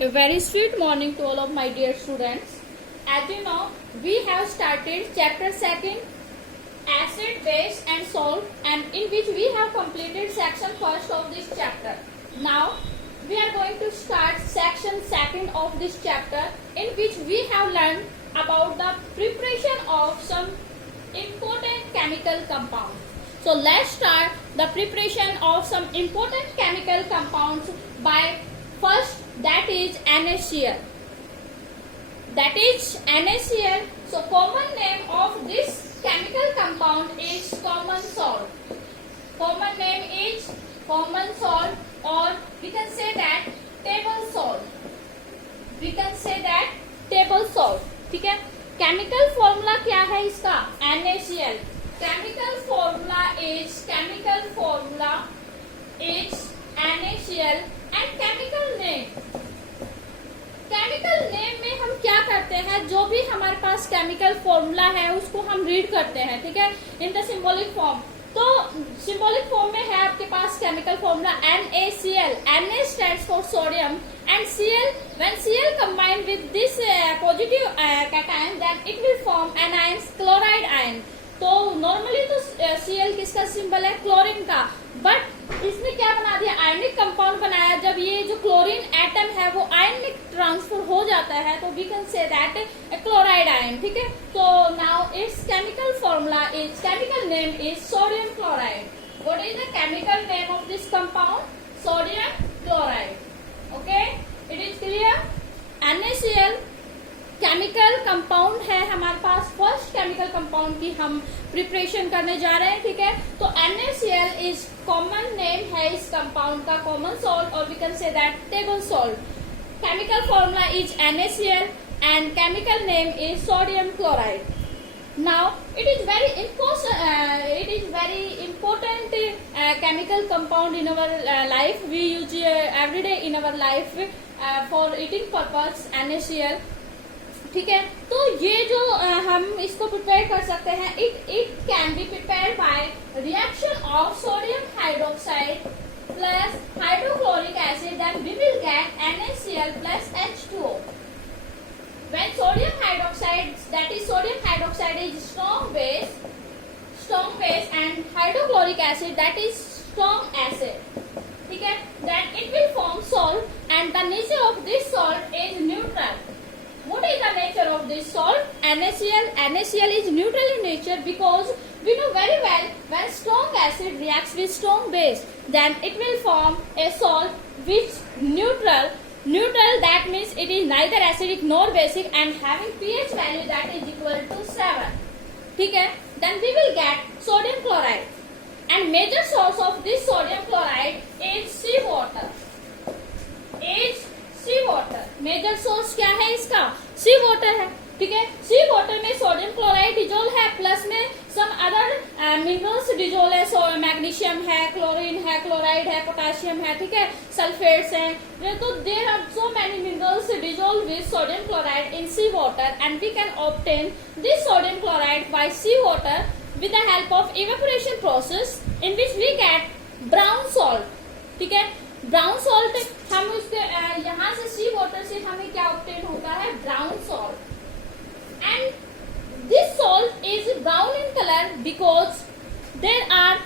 A very sweet morning to all of my dear students. As you know, we have started chapter 2, acid, base and salt, and in which we have completed section 1 of this chapter. Now, we are going to start section 2 of this chapter, in which we have learned about the preparation of some important chemical compounds. So let's start the preparation of some important chemical compounds by first, that is NaCl. That is NaCl. So common name of this chemical compound is common salt. Common name is common salt, or we can say that table salt. We can say that table salt. ठीक है. Chemical formula क्या है इसका? NaCl. Chemical formula is NaCl and chemical name. Chemical name में हम क्या करते हैं, जो भी हमारे पास केमिकल फॉर्मूला है उसको हम रीड करते हैं, ठीक है, इन द सिंबॉलिक फॉर्म. तो सिंबॉलिक फॉर्म में है आपके पास chemical formula NaCl. Na stands for sodium and Cl, when Cl combined with this positive cation, then it will form anions, chloride ion. तो नॉर्मली तो Cl किसका symbol है? Chlorine का. बट इसने क्या बना दिया? आयनिक कंपाउंड बनाया. जब ये जो क्लोरीन एटम है वो आयनिक ट्रांसफर हो जाता है तो we can say that chloride ion. ठीक है. तो now it's chemical formula is, chemical name is sodium chloride. What is the chemical name of this compound? Sodium chloride. Okay, it is clear. NaCl chemical compound है हमारे पास. First chemical compound की हम preparation करने जा रहे हैं. ठीक है. तो NaCl इज कॉमन नेम है इस कंपाउंड का, कॉमन सॉल्ट, और we can say that table salt. Chemical formula is NaCl and chemical name is sodium chloride. Now it is very important chemical compound in our life. We use every day in our life for eating purpose NaCl. ठीक है. तो ये जो हम इसको prepare कर सकते हैं, it can be prepare by reaction of sodium hydroxide plus hydrochloric acid, then we will get NaCl plus H2O. When sodium hydroxide, that is sodium hydroxide is strong base and hydrochloric acid, that is strong acid. ठीक है. Then it will form salt and the nature of this salt is neutral. What is the nature of this salt? NaCl is neutral in nature because we know very well when strong acid reacts with strong base, then it will form a salt which neutral. That means it is neither acidic nor basic and having pH value that is equal to 7. ठीक है. Then we will get sodium chloride and major source of this sodium chloride is seawater. Major source क्या है इसका? Sea water है. ठीक है. Sea water में sodium chloride dissolve है, प्लस में सम अदर मिनरल्स डिजोल है. सो मैग्नीशियम है, क्लोरीन है, क्लोराइड है, पोटेशियम है, ठीक है, सल्फेट्स हैं. तो there are so many minerals dissolve with sodium chloride in sea water and we can obtain this sodium chloride by sea water with the help of evaporation process in which we get brown salt. ठीक है. Brown salt हम उसके यहाँ से सी water से हमें क्या obtain होता है? Brown salt. And this salt is brown in colour because there are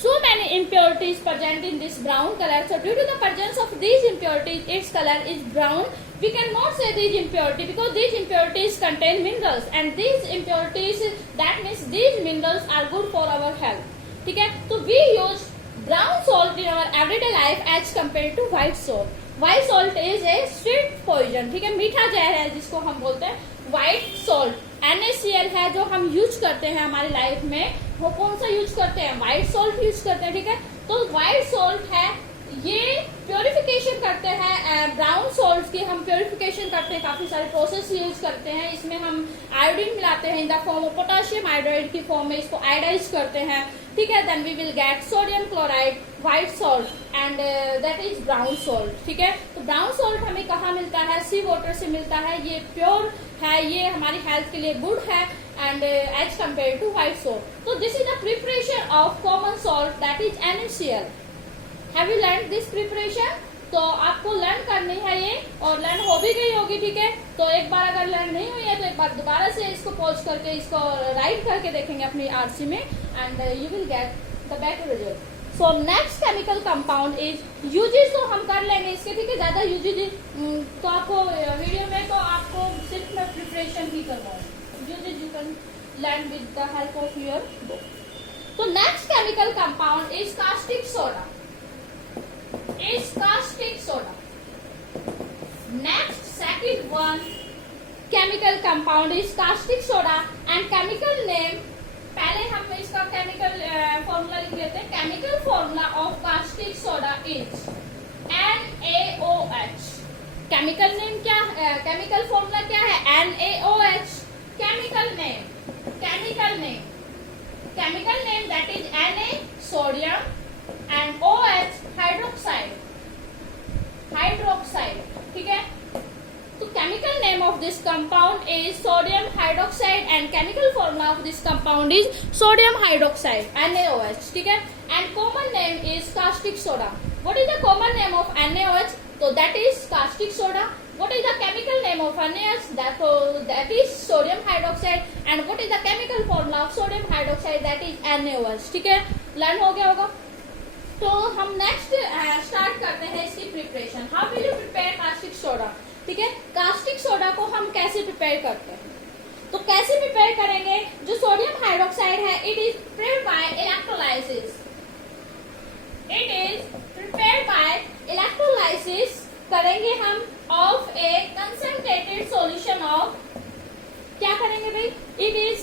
so many impurities present in this brown color. So due to the presence of these impurities, its color is brown. We cannot say these impurities because these impurities contain minerals and these impurities, that means these minerals are good for our health. ठीक है. तो we use brown salt in our everyday life as compared to white salt. White salt is a sweet poison. ठीक है. मीठा जहर है जिसको हम बोलते हैं white salt. NaCl है जो हम यूज करते हैं हमारी लाइफ में. वो कौन सा यूज करते हैं? व्हाइट सॉल्ट यूज करते हैं. ठीक है. तो व्हाइट सॉल्ट है, ये प्योरिफिकेशन करते हैं. ब्राउन सॉल्ट की हम प्योरिफिकेशन करते हैं, काफी सारे प्रोसेस यूज करते हैं. इसमें हम आयोडीन मिलाते हैं in the form of potassium iodide की फॉर्म में, इसको आयोडाइज करते हैं. ठीक है. Then we will get sodium chloride, white salt and that is brown salt. ठीक है. तो ब्राउन सॉल्ट हमें कहाँ मिलता है? सी वाटर से मिलता है. ये प्योर है, ये हमारी हेल्थ के लिए गुड है and as compared to white salt. So this is the preparation of common salt, that is NaCl. Have you learned this preparation? तो आपको लर्न करनी है ये, और लर्न हो भी गई होगी, ठीक है। तो एक बार अगर लर्न नहीं हुई है तो एक बार दोबारा से इसको पॉज करके इसको राइट करके देखेंगे अपनी आरसी में, and you will get the better result. So next chemical compound is uses, तो हम कर लेंगे इसके, ठीक है। ज्यादा यूजेस तो आपको वीडियो में तो आपको सिर्फ मैं प्रिपरेशन ही करवाऊंगी, uses you can learn with the help of your book. तो next chemical compound is caustic soda, is caustic soda. Next, second one chemical compound is caustic soda and chemical name, पहले हम इसका chemical formula लिख लेते हैं। Chemical formula of caustic soda is NaOH। Chemical name क्या, chemical formula क्या है, NaOH। Chemical name that is Na sodium and OH hydroxide, ठीक है। तो chemical name of this compound is sodium hydroxide and chemical formula of this compound is sodium hydroxide NaOH, ठीक है। And common name is caustic soda. What is the common name of NaOH? तो that is caustic soda. What is the chemical name of NaOH? That is sodium hydroxide. And what is the chemical formula of sodium hydroxide? That is NaOH, ठीक है। Learn हो गया होगा। तो हम next start करते हैं इसकी preparation. How will you prepare caustic soda, ठीक है। कास्टिक सोडा को हम कैसे प्रिपेयर करते हैं, तो कैसे प्रिपेयर करेंगे, जो सोडियम हाइड्रोक्साइड है it is prepared by electrolysis, करेंगे हम of A concentrated solution of, क्या करेंगे भाई, it is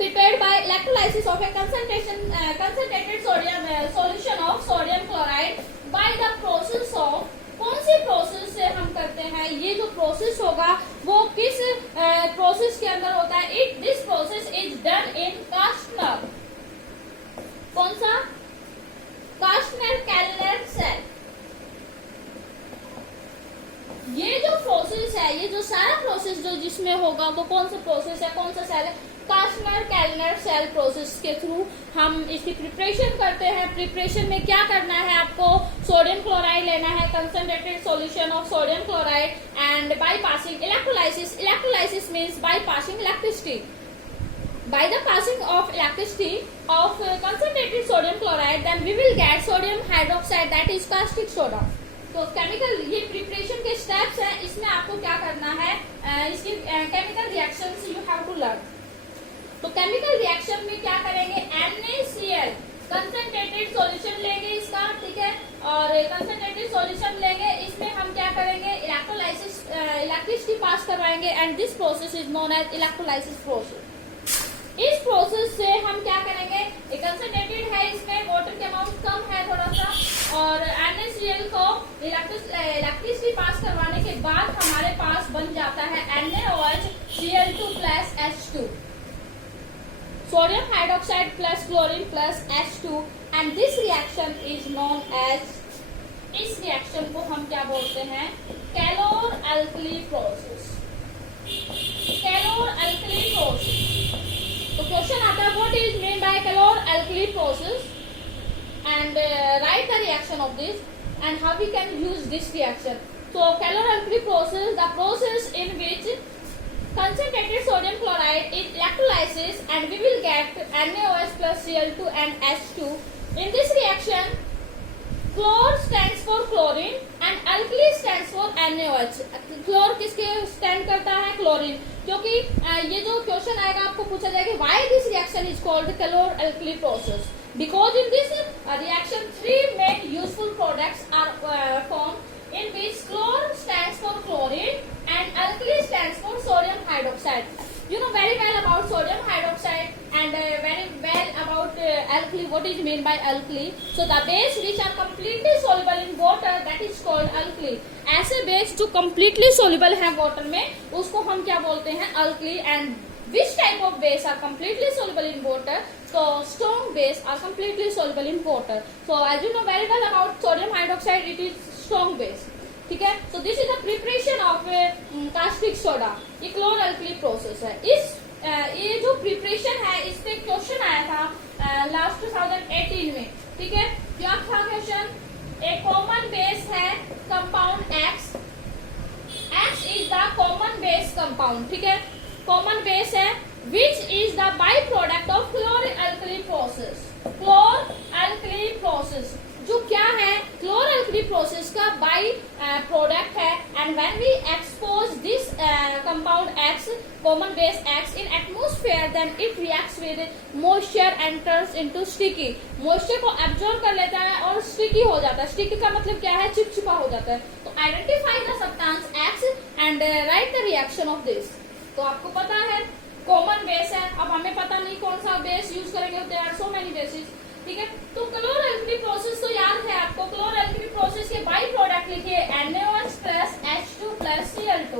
prepared by electrolysis of a concentrated sodium solution of sodium chloride by the process of, कौन सी प्रोसेस से हम करते हैं, ये जो प्रोसेस होगा वो किस प्रोसेस के अंदर होता है, this process is done in Castner, कौन सा, कास्टनर कैलनर सेल। ये जो प्रोसेस है, ये जो सारा प्रोसेस जो जिसमें होगा वो कौन सा प्रोसेस है, कौन सा सेल है, कास्टनर कैलनर सेल प्रोसेस के थ्रू हम इसकी प्रिपरेशन करते हैं। प्रिपरेशन में क्या करना है, आपको सोडियम क्लोराइड लेना है, concentrated solution of sodium chloride, and by passing electrolysis means by passing electricity, by the passing of electricity of concentrated sodium chloride, then we will get sodium hydroxide, that is caustic soda। तो chemical, ये preparation के steps हैं, इसमें आपको क्या करना है, इसकी chemical reactions you have to learn. तो केमिकल रिएक्शन में क्या करेंगे, NaCl कंसंट्रेटेड सॉल्यूशन लेंगे इसका, ठीक है, और कंसंट्रेटेड सॉल्यूशन लेंगे, इसमें हम क्या करेंगे, इलेक्ट्रोलाइसिस, इलेक्ट्रिसिटी पास करवाएंगे, and this process is known as electrolysis process. इस प्रोसेस से हम क्या करेंगे, कंसंट्रेटेड है, इसमें वाटर के अमाउंट कम है थोड़ा सा, और NaCl को इलेक्ट्रिसिटी पास करवाने के बाद हमारे पास बन जाता है NaOH Cl2 plus H2, sodium hydroxide plus chlorine plus H2, and this reaction is known as, इस रिएक्शन को हम क्या बोलते हैं, कैलोर-अल्कली प्रोसेस, कैलोर-अल्कली प्रोसेस। तो क्वेश्चन आता है, what is mean by calorie-alkali process, and write the reaction of this and how we can use this reaction. So calor-alkali process, the process in which concentrated sodium chloride is electrolysis and we will get NaOH plus Cl2 and H2. In this reaction, chlor stands for chlorine and alkali stands for NaOH. क्लोर किसके stand करता है, chlorine, क्योंकि ये जो question आएगा आपको पूछा जाएगा why this reaction is called calorie-alkali process, because in this reaction three main useful products are formed in which chlor stands for chlorine and alkali stands for sodium hydroxide. You know very well about sodium hydroxide and very well about alkali. What is mean by alkali? So the base which are completely soluble in water, that is called alkali. ऐसे base जो completely soluble है water में, उसको हम क्या बोलते हैं, alkali. And which type of base are completely soluble in water? So strong base are completely soluble in water. So as you know very well about sodium hydroxide, it is strong base, ठीक है। So this is the preparation of caustic soda, ये क्लोर-अल्कली process है। इस ये जो preparation है, इस पे क्वेश्चन आया था लास्ट 2018 में, ठीक है। क्या था क्वेश्चन, एक कॉमन बेस है compound X, X is the common base compound, ठीक है, कॉमन बेस है, which is the by product of chloral process, chloral process जो क्या है, क्लोरल प्रोसेस का बाई प्रोडक्ट है, and when we expose this compound X, common base X in atmosphere, then it reacts with moisture, enters into sticky, moisture को absorb कर लेता है और स्टिकी हो जाता है, स्टिकी का मतलब क्या है, चिपचिपा हो जाता है। तो identify the substance X and right the reaction of this. तो आपको पता है कॉमन बेस है, अब हमें पता नहीं कौन सा बेस यूज करेंगे, there are so many bases, ठीक है। तो क्लोरल प्रोसेस तो याद है आपको, क्लोरल प्रोसेस के बाई प्रोडक्ट लिखिए NaOH plus H2 plus Cl2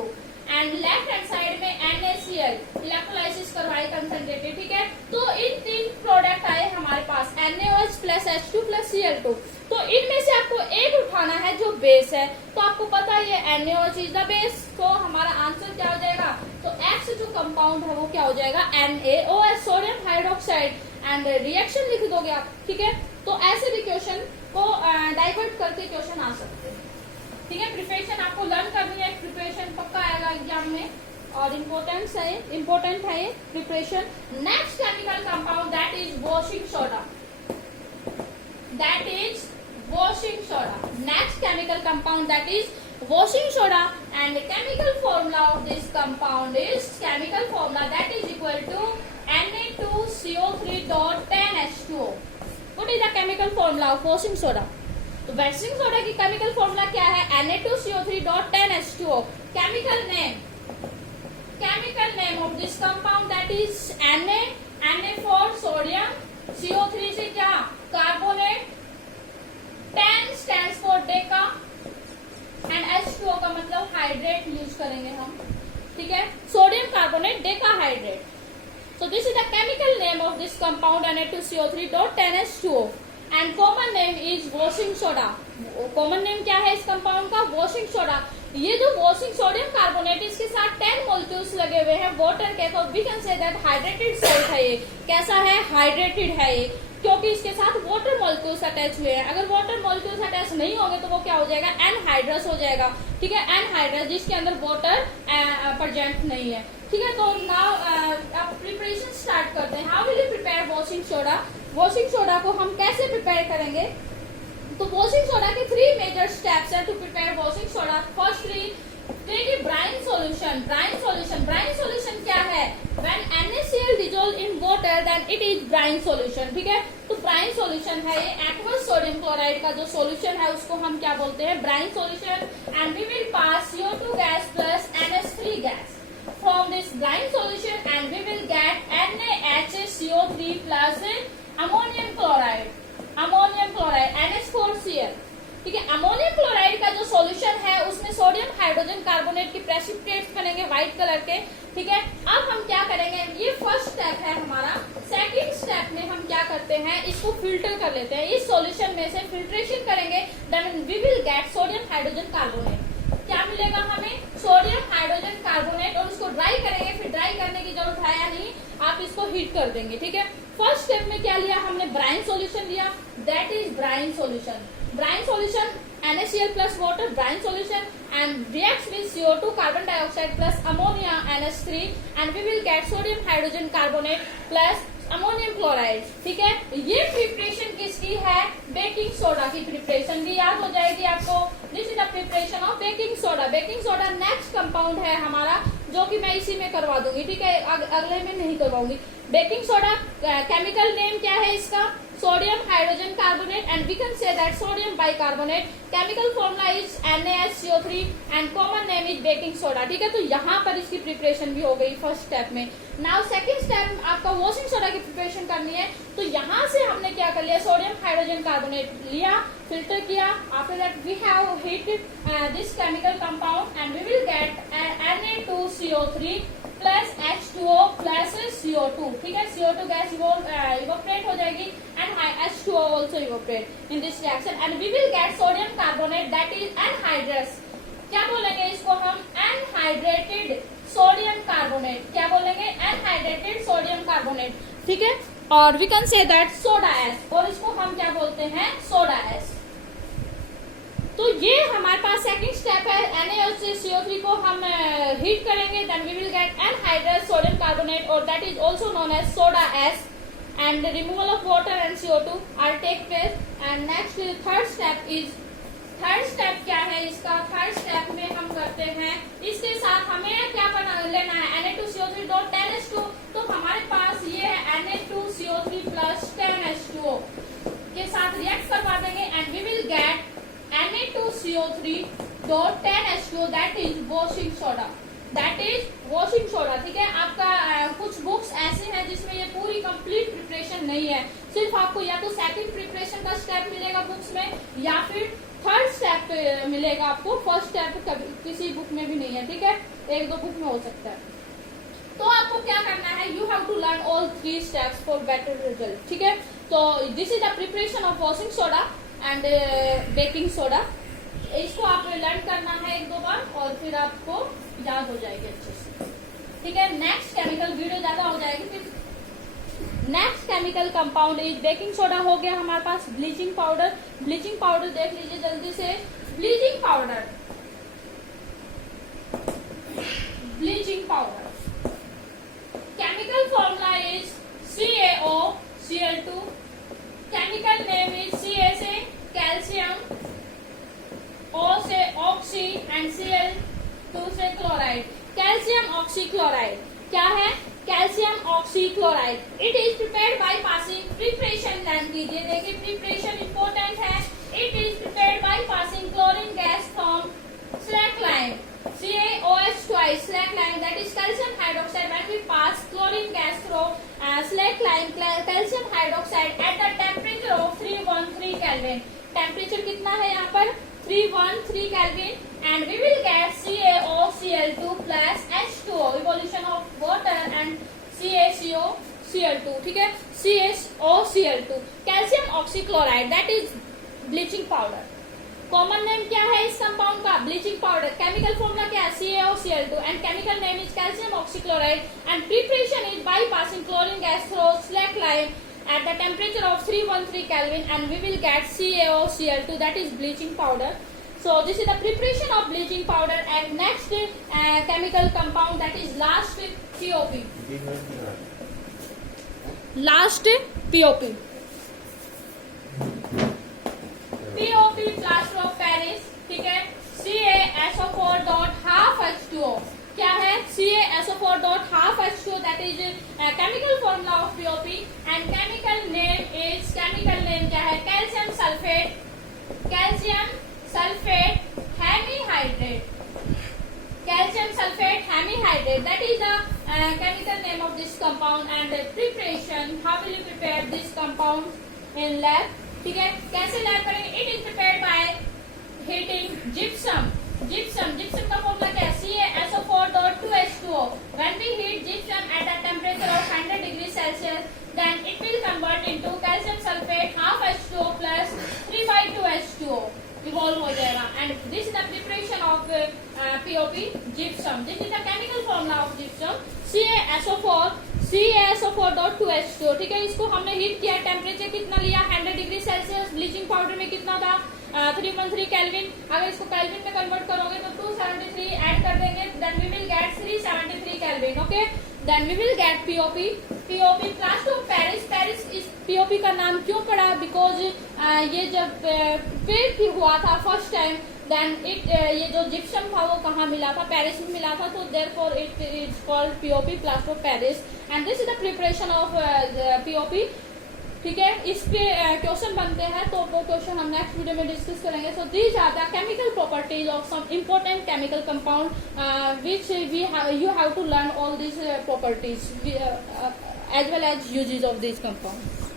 and left hand side में NaCl, इलेक्ट्रोलाइसिस करवाई कंसंट्रेटेड, ठीक है। तो इन तीन प्रोडक्ट आए हमारे पास NaOH plus H2 plus Cl2, तो इनमें से आपको एक उठाना है जो बेस है, तो आपको पता है ये NaOH इज द बेस, तो हमारा आंसर क्या हो जाएगा, तो X जो कंपाउंड है वो क्या हो जाएगा, NaOH, sodium hydroxide, and reaction लिख दोगे आप, ठीक है। तो ऐसे भी क्वेश्चन को डाइवर्ट करके क्वेश्चन आ सकते हैं, ठीक है। प्रिपरेशन आपको लर्न करनी है, प्रिपरेशन पक्का आएगा एग्जाम में और इम्पोर्टेंट है ये preparation. Next chemical compound that is washing soda, that is washing soda, next chemical compound that is washing soda, and chemical formula of this compound is chemical formula that is equal to Na2CO3.10H2O. What is the chemical formula of washing soda? तो washing soda की chemical formula क्या है, Na2CO3.10H2O. chemical name of this compound that is Na for sodium, CO3 से क्या, carbonate, 10 stands for deca and H2O का मतलब hydrate use करेंगे हम, ठीक है, sodium carbonate Deka hydrate. So this is the chemical name of this compound Na2CO3.10H2O and common name is washing soda. Common name क्या है इस कंपाउंड का, वॉशिंग सोडा। ये जो वॉशिंग सोडियम कार्बोनेट इसके साथ 10 मॉलिक्यूल्स लगे हुए हैं वाटर के, तो we can say that hydrated salt है ये, कैसा है, हाइड्रेटेड है ये, क्योंकि इसके साथ वाटर मॉलिक्यूल्स अटैच हुए हैं। अगर वाटर मॉलिक्यूल्स अटैच नहीं होंगे तो वो क्या हो जाएगा, एनहाइड्रस हो जाएगा, ठीक है, एनहाइड्रस जिसके अंदर वाटर प्रेजेंट नहीं है, ठीक है। तो नाउ अब प्रिपरेशन स्टार्ट करते हैं। How will you prepare washing soda, washing soda को हम कैसे प्रिपेयर करेंगे, तो वॉशिंग सोडा के 3 मेजर स्टेप्स है to prepare washing soda. First brine solution, brine solution क्या है, when NaCl dissolve in water then it is brine solution, ठीक है। तो ब्राइन सॉल्यूशन है ये, एक्वस सोडियम क्लोराइड का जो सॉल्यूशन है उसको हम क्या बोलते हैं, brine solution, and we will pass CO2 gas plus NH3 gas from this brine solution and we will get NaHCO3 plus ammonium chloride NH4Cl, ठीक है। अमोनियम क्लोराइड का जो सॉल्यूशन है उसमें सोडियम हाइड्रोजन कार्बोनेट के प्रेसिपिटेट्स बनेंगे white colour के, ठीक है। अब हम क्या करेंगे, ये फर्स्ट स्टेप है हमारा। सेकंड स्टेप में हम क्या करते हैं, इसको फिल्टर कर लेते हैं, इस सॉल्यूशन में से फिल्ट्रेशन करेंगे, then we will get sodium hydrogen carbonate. क्या मिलेगा हमें, सोडियम हाइड्रोजन कार्बोनेट, और उसको ड्राई करेंगे, फिर ड्राई करने की जरूरत है या नहीं, आप इसको हीट कर देंगे, ठीक है। फर्स्ट स्टेप में क्या लिया हमने, ब्राइन सॉल्यूशन लिया, that is brine solution NaCl plus water, brine solution, and reacts with CO2 carbon dioxide plus ammonia NH3 and we will get sodium hydrogen carbonate plus ammonium chloride, ठीक है। ये preparation किसकी है, baking soda की preparation भी याद हो जाएगी आपको। This is the preparation of baking soda. Baking soda next compound है हमारा, जो कि मैं इसी में करवा दूंगी, ठीक है, अगले में नहीं करवाऊंगी। बेकिंग सोडा केमिकल नेम क्या है इसका, sodium hydrogen carbonate, and we can say that sodium bicarbonate. Chemical formula is NaHCO3 and common name is baking soda, ठीक है। तो यहाँ पर इसकी प्रिपरेशन भी हो गई फर्स्ट स्टेप में। नाउ सेकंड स्टेप आपका वॉशिंग सोडा की प्रिपरेशन करनी है, तो यहाँ से हमने क्या कर लिया, सोडियम हाइड्रोजन कार्बोनेट लिया, फिल्टर किया, after that we have heated this chemical compound and we will get Na2CO3 plus H2O plus CO2, ठीक है। CO2 गैस इवोपरेट हो जाएगी and H2O also evaporate in this reaction and we will get sodium carbonate that is anhydrous। क्या बोलेंगे इसको हम, एनहाइड्रेटेड sodium carbonate, क्या बोलेंगे, एनहाइड्रेटेड सोडियम कार्बोनेट, ठीक है। और we can say that soda ash, और इसको हम क्या बोलते हैं, सोडा एस। तो ये हमारे पास सेकंड स्टेप है। NaOH को हम हीट करेंगे, then we will get anhydrous sodium carbonate और that is also known as soda ash, and removal of water and CO2 are take place. And next third step क्या है इसका? Third step में हम करते हैं, इसके साथ हमें क्या बना लेना है? Na2CO3.10H2। तो हमारे पास ये है Na2CO3 प्लस 10H2O के साथ रिएक्ट करवा देंगे and we will get Na2CO3.10H2O that is washing soda. ठीक है। आपका कुछ बुक्स ऐसे हैं जिसमें ये पूरी कंप्लीट प्रिपरेशन नहीं है, सिर्फ आपको या तो सेकंड प्रिपरेशन का स्टेप मिलेगा बुक्स में या फिर थर्ड स्टेप मिलेगा आपको। फर्स्ट स्टेप किसी बुक में भी नहीं है, ठीक है, एक दो बुक में हो सकता है। तो आपको क्या करना है? You have to learn all 3 steps for better result, ठीक है। तो this is the preparation of washing soda and baking soda. इसको आप लर्न करना है 1-2 बार और फिर आपको याद हो जाएगी अच्छे से, ठीक है। नेक्स्ट केमिकल वीडियो ज्यादा हो जाएगी। फिर next chemical compound is baking soda हो गया हमारे पास। ब्लीचिंग पाउडर देख लीजिए जल्दी से। Bleaching powder chemical formula is CaOCl2, chemical name is Ca से कैल्शियम, O से ऑक्सी एंड Cl2 से क्लोराइड। कैल्शियम ऑक्सीक्लोराइड क्या है? Calcium oxychloride. It is prepared by passing preparation. ध्यान दीजिए, देखिए प्रिपरेशन इंपॉर्टेंट है। It is prepared by passing chlorine gas from slack lime, CaOH twice, slack lime, that is calcium hydroxide. When we pass chlorine gas through slack lime, calcium hydroxide at the temperature of 313 Kelvin. Temperature कितना है यहाँ पर? 313 Kelvin, and we will get CaOCl2 plus H2O, evolution of water and CaCO-Cl2, ठीक है, CaOCl2, calcium oxychloride, that is bleaching powder. Common name क्या है इस compound का? Bleaching powder. केमिकल फॉर्मूला क्या है? CaOCl2 and chemical name is calcium oxychloride and preparation is by passing chlorine gas through slack lime at the temperature of 313 Kelvin, and we will get CaOCl2, that is bleaching powder. So this is the preparation of bleaching powder. And next chemical compound, that is last POP. POP plaster of Paris, ठीक है। CaSO4.12H2O क्या है? CaSO4.12H2O, that is chemical formula of POP, and chemical name क्या है? Calcium sulfate hemihydrate, that is the chemical name of this compound. And preparation, how will you prepare this compound in lab, ठीक है। कैसे lab करेंगे? It is prepared by heating gypsum का formula क्या है? CaSO4.2H2O. When we heat gypsum at a temperature of 100 degrees Celsius, then it will convert into calcium sulfate half H2O plus 3/2H2O. Evolve हो जाएगा। And this is the preparation of POP gypsum. This is the chemical formula of gypsum, CaSO4.2H2O, ठीक है। इसको हमने heat किया, temperature कितना लिया? 100 degree Celsius. Bleaching powder में कितना था? 313 केल्विन। अगर इसको केल्विन में कन्वर्ट करोगे तो 273 ऐड कर देंगे, then we will get 373 kelvin, okay. Then we will get POP plaster of Paris. इस POP का नाम क्यों पड़ा? बिकॉज ये जब फिर हुआ था फर्स्ट टाइम, देन ये जो जिप्सम था वो कहाँ मिला था? पेरिस में मिला था, तो therefore it is called POP plaster of Paris. And this is the preparation of POP, ठीक है। इस पे क्वेश्चन बनते हैं, तो वो क्वेश्चन हम नेक्स्ट वीडियो में डिस्कस करेंगे। So these are the chemical properties of some important chemical compound which you have to learn all these properties as well as uses of these compounds.